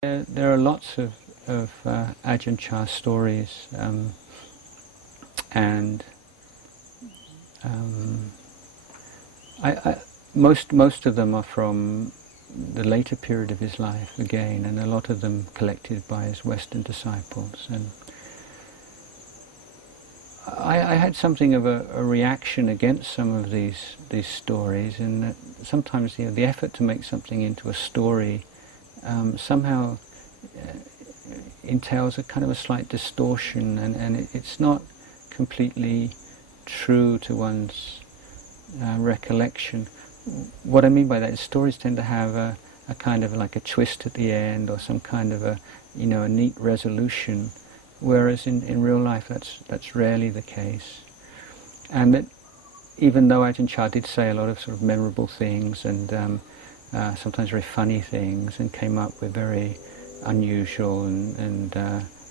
There are lots of Ajahn Chah stories, and most of them are from the later period of his life again, and a lot of them collected by his Western disciples. And I had something of a reaction against some of these stories, in that sometimes the effort to make something into a story somehow entails a kind of a slight distortion, and it's not completely true to one's recollection. What I mean by that is stories tend to have a kind of like a twist at the end, or some kind of a neat resolution, whereas in real life that's rarely the case. And that even though Ajahn Chah did say a lot of sort of memorable things, and sometimes very funny things, and came up with very unusual and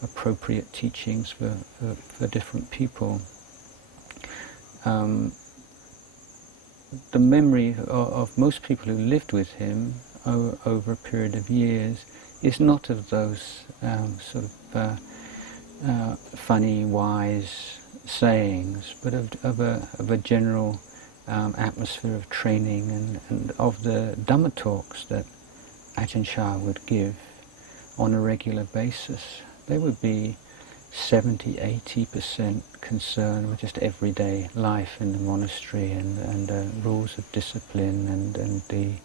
appropriate teachings for different people, the memory of most people who lived with him over a period of years is not of those sort of funny, wise sayings, but of a general atmosphere of training, and of the Dhamma talks that Ajahn Chah would give on a regular basis. They would be 70–80% concerned with just everyday life in the monastery, and rules of discipline, and the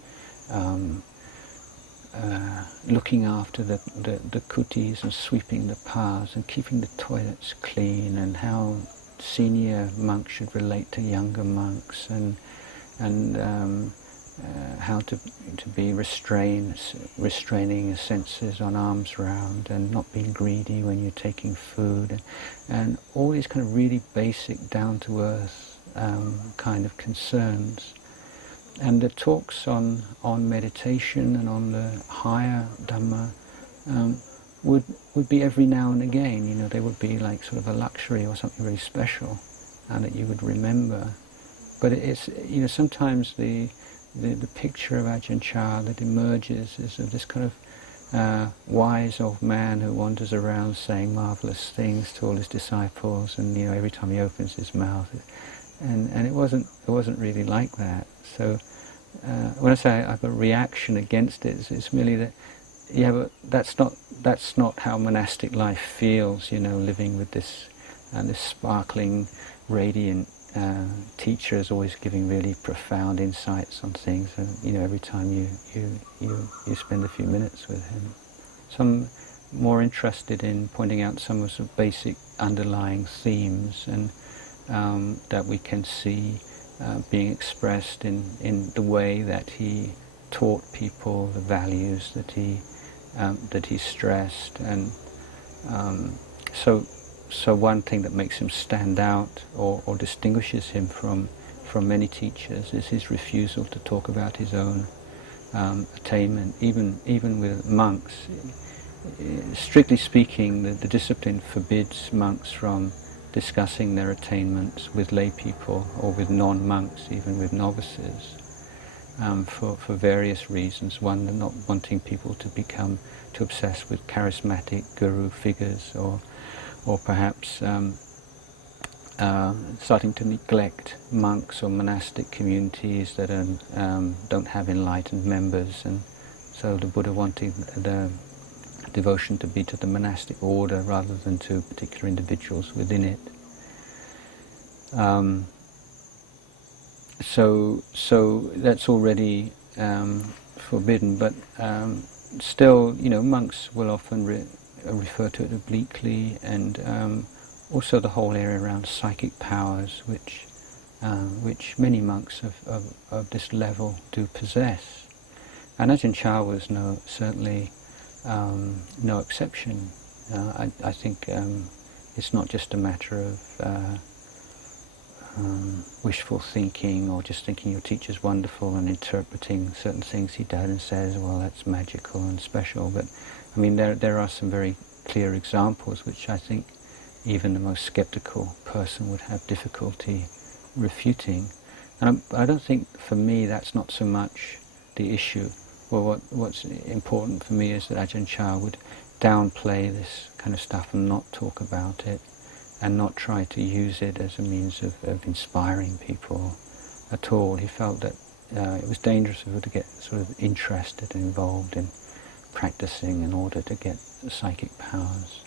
looking after the kutis, and sweeping the paths, and keeping the toilets clean, and how senior monks should relate to younger monks, and how to be restraining your senses on alms round, and not being greedy when you're taking food, and all these kind of really basic, down-to-earth kind of concerns. And the talks on meditation and on the higher Dhamma would be every now and again. They would be like sort of a luxury or something very special, and that you would remember. But it's sometimes the picture of Ajahn Chah that emerges is of this kind of wise old man who wanders around saying marvelous things to all his disciples, and every time he opens his mouth, and it wasn't really like that. So when I say I have a reaction against it, it's merely that, but that's not how monastic life feels. Living with this sparkling, radiant teacher is always giving really profound insights on things, and every time you spend a few minutes with him. So I'm more interested in pointing out some of the basic underlying themes, and that we can see being expressed in the way that he taught people, the values that he stressed. And so one thing that makes him stand out, or distinguishes him from many teachers, is his refusal to talk about his own attainment, even with monks. Strictly speaking, the discipline forbids monks from discussing their attainments with lay people, or with non-monks, even with novices, for various reasons. One, they're not wanting people to become too obsessed with charismatic guru figures, or perhaps starting to neglect monks or monastic communities that don't have enlightened members. And so the Buddha wanted the devotion to be to the monastic order rather than to particular individuals within it. So that's already forbidden, but still, monks will often refer to it obliquely, and also the whole area around psychic powers, which many monks of this level do possess. And Ajahn Chah was certainly no exception. I think it's not just a matter of wishful thinking, or just thinking your teacher's wonderful and interpreting certain things he does and says, well, that's magical and special. But I mean, there are some very clear examples which I think even the most skeptical person would have difficulty refuting. And I don't think, for me, that's not so much the issue. therefore what's important for me is that Ajahn Chah would downplay this kind of stuff and not talk about it, and not try to use it as a means of inspiring people at all. He felt that it was dangerous for people to get sort of interested and involved in practicing in order to get psychic powers.